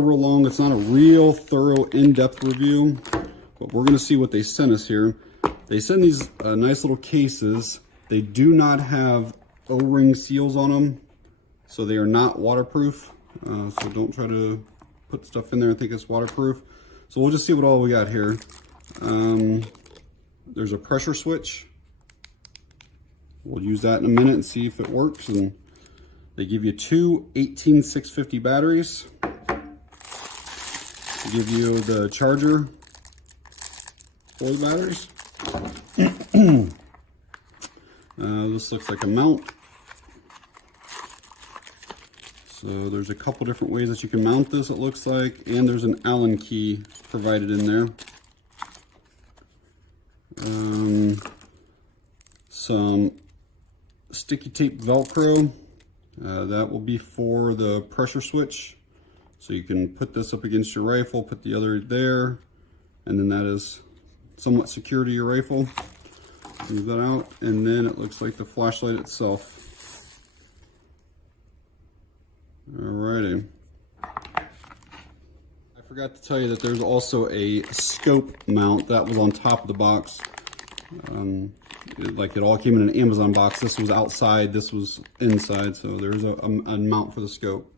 Real long. It's not a real thorough in-depth review, but we're going to see what they sent us here. They send these nice little cases. They do not have O-ring seals on them, so they are not waterproof. So don't try to put stuff in there and think it's waterproof. So we'll just see what all we got here. There's a pressure switch. We'll use that in a minute and see if it works. And they give you two 18650 batteries. They give you the charger for the batteries. This looks like a mount. So there's a couple different ways that you can mount this, it looks like, and there's an Allen key provided in there. Some sticky tape Velcro. That will be for the pressure switch. So you can put this up against your rifle, put the other there, and then that is somewhat secure to your rifle. Move that out, and then it looks like the flashlight itself. Alrighty. I forgot to tell you that there's also a scope mount that was on top of the box. Like it all came in an Amazon box. This was outside, this was inside, so there's a mount for the scope.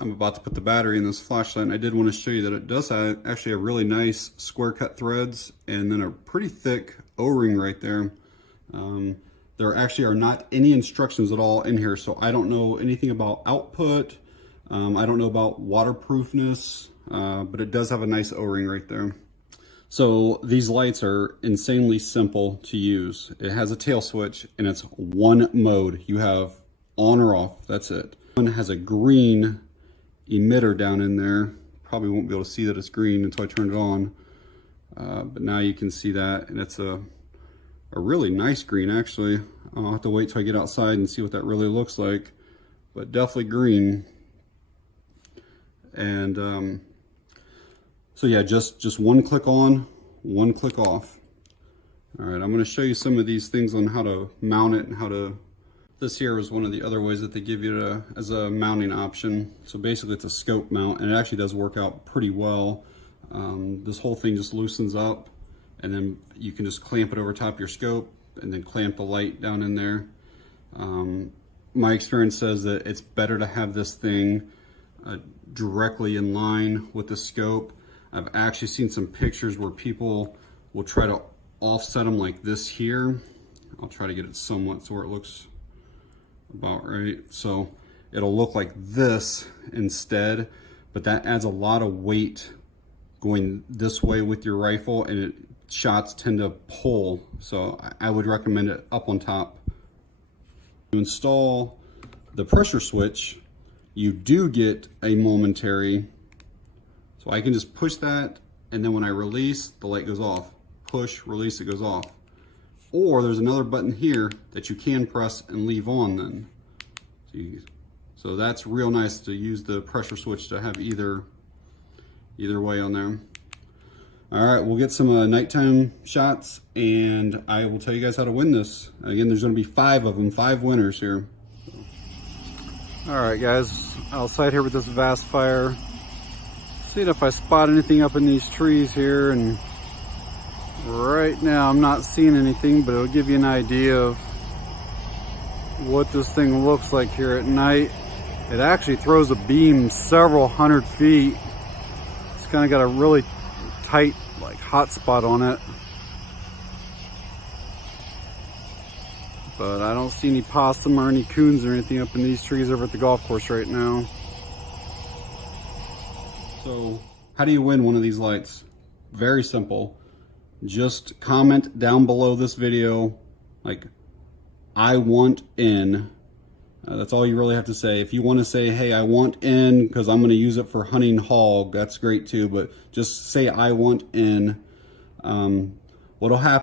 I'm about to put the battery in this flashlight, and I did want to show you that it does have actually a really nice square cut threads and then a pretty thick O-ring right there. There actually are not any instructions at all in here, so I don't know anything about output. I don't know about waterproofness, but it does have a nice O-ring right there. So these lights are insanely simple to use. It has a tail switch and it's one mode. You have on or off, that's it. One has a green emitter down in there. Probably won't be able to see that it's green until I turn it on. But now you can see that, and it's a really nice green actually. I'll have to wait till I get outside and see what that really looks like, but definitely green. And so yeah, just one click on, one click off. All right, I'm going to show you some of these things on how to mount it and how to. This here is one of the other ways that they give you as a mounting option. So basically it's a scope mount, and it actually does work out pretty well. This whole thing just loosens up, and then you can just clamp it over top of your scope and then clamp the light down in there. My experience says that it's better to have this thing directly in line with the scope. I've actually seen some pictures where people will try to offset them like this here. I'll try to get it somewhat so where it looks about right. So it'll look like this instead, but that adds a lot of weight going this way with your rifle, and shots tend to pull. So I would recommend it up on top. To install the pressure switch, you do get a momentary. So I can just push that, and then when I release, the light goes off. Push, release, it goes off. Or there's another button here that you can press and leave on then. So that's real nice to use the pressure switch to have either way on there. All right, we'll get some nighttime shots, and I will tell you guys how to win this. Again, there's gonna be 5 of them, 5 winners here. All right, guys, outside here with this VASTFIRE. Seeing if I spot anything up in these trees here, and right now I'm not seeing anything, but it'll give you an idea of what this thing looks like here at night. It actually throws a beam several hundred feet. It's kind of got a really tight like hot spot on it, but I don't see any possum or any coons or anything up in these trees over at the golf course right now. So how do you win one of these lights? Very simple. Just comment down below this video like, I want in. That's all you really have to say. If you want to say, hey, I want in because I'm going to use it for hunting hog, that's great too, but just say I want in. What'll happen